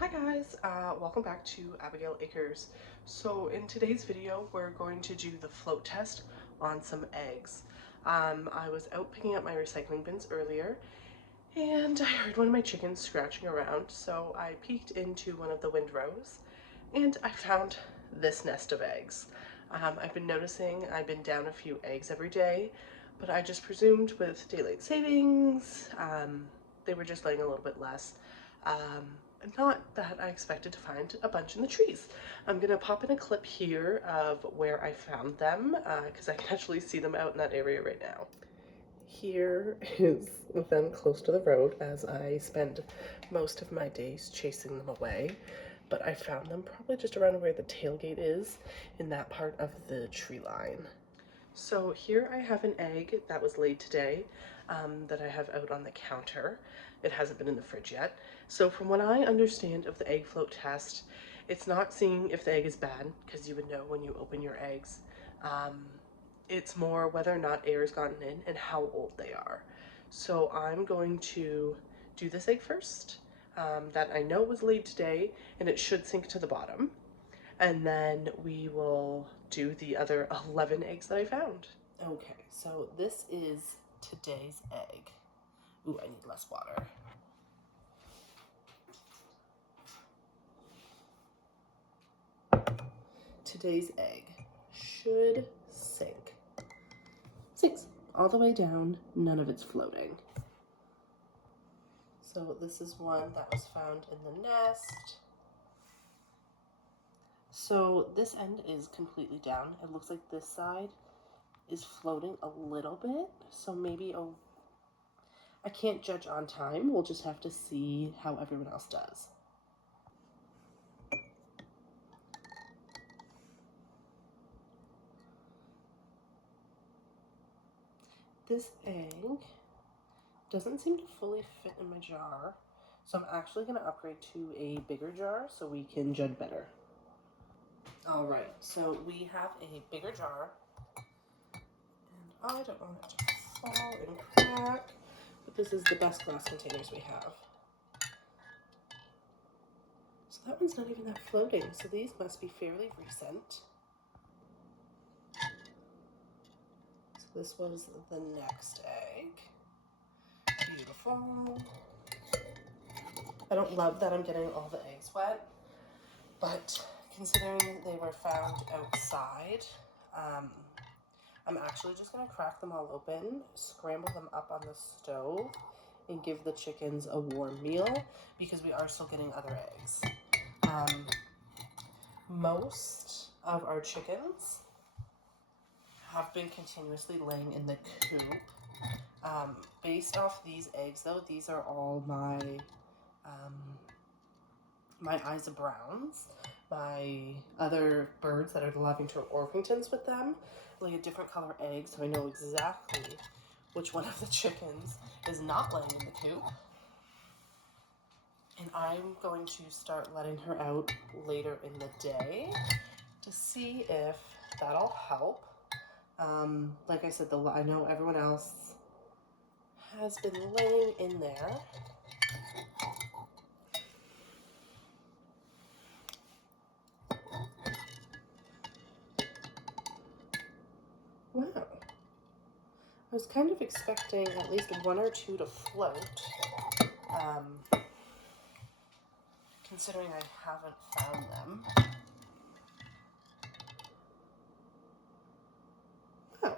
Hi guys, welcome back to Abigail Acres. So in today's video, we're going to do the float test on some eggs. I was out picking up my recycling bins earlier and I heard one of my chickens scratching around, so I peeked into one of the windrows and I found this nest of eggs. I've been noticing I've been down a few eggs every day, but I just presumed with daylight savings, they were just laying a little bit less. Not that I expected to find a bunch in the trees. I'm gonna pop in a clip here of where I found them because I can actually see them out in that area right now. Here is them close to the road as I spend most of my days chasing them away, but I found them probably just around where the tailgate is in that part of the tree line. So here I have an egg that was laid today that I have out on the counter. It hasn't been in the fridge yet. So from what I understand of the egg float test, it's not seeing if the egg is bad, because you would know when you open your eggs. Um, it's more whether or not air has gotten in and how old they are. So I'm going to do this egg first, that I know was laid today, and it should sink to the bottom. And then we will do the other 11 eggs that I found. Okay, so this is today's egg. Ooh, I need less water. Today's egg should sink. Sinks all the way down, none of it's floating. So this is one that was found in the nest. So this end is completely down. It looks like this side is floating a little bit. So maybe I can't judge on time. We'll just have to see how everyone else does. This egg doesn't seem to fully fit in my jar, so I'm actually going to upgrade to a bigger jar so we can judge better. All right, so we have a bigger jar, and I don't want it to fall and crack, but this is the best glass containers we have. So that one's not even that floating, so these must be fairly recent. So this was the next egg. Beautiful. I don't love that I'm getting all the eggs wet, but considering they were found outside, I'm actually just going to crack them all open, scramble them up on the stove, and give the chickens a warm meal because we are still getting other eggs. Most of our chickens have been continuously laying in the coop. Based off these eggs, though, these are all my Isa Browns, my other birds that are the Lavington Orpingtons with them, lay a different color egg, so I know exactly which one of the chickens is not laying in the coop. And I'm going to start letting her out later in the day to see if that'll help. Like I said, I know everyone else has been laying in there. Wow. I was kind of expecting at least one or two to float, considering I haven't found them. Oh.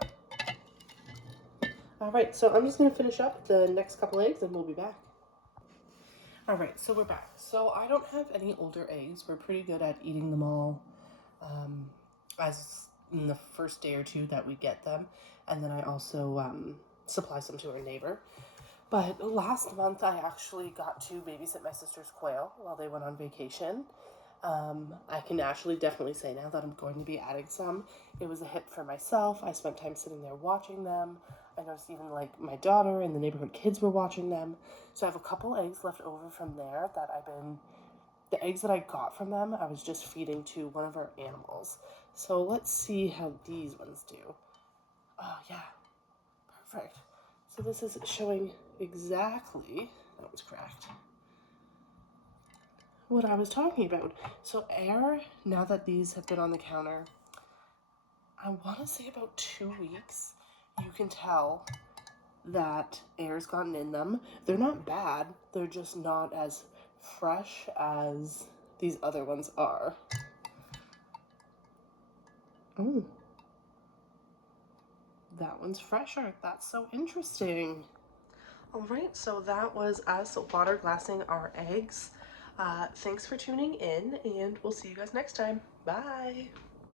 All right, so I'm just going to finish up the next couple eggs and we'll be back. All right, so we're back. So I don't have any older eggs. We're pretty good at eating them all as in the first day or two that we get them. And then I also supply some to our neighbor. But last month I actually got to babysit my sister's quail while they went on vacation. I can actually definitely say now that I'm going to be adding some. It was a hit for myself. I spent time sitting there watching them. I noticed even like my daughter and the neighborhood kids were watching them. So I have a couple eggs left over from there that the eggs that I got from them, I was just feeding to one of our animals. So let's see how these ones do. Oh yeah, perfect. So this is showing exactly, that was cracked, what I was talking about. So air, now that these have been on the counter, I want to say about 2 weeks, you can tell that air's gotten in them. They're not bad, they're just not as fresh as these other ones are. Oh, that one's fresher. That's so interesting. All right, so that was us water glassing our eggs. Thanks for tuning in, and we'll see you guys next time. Bye.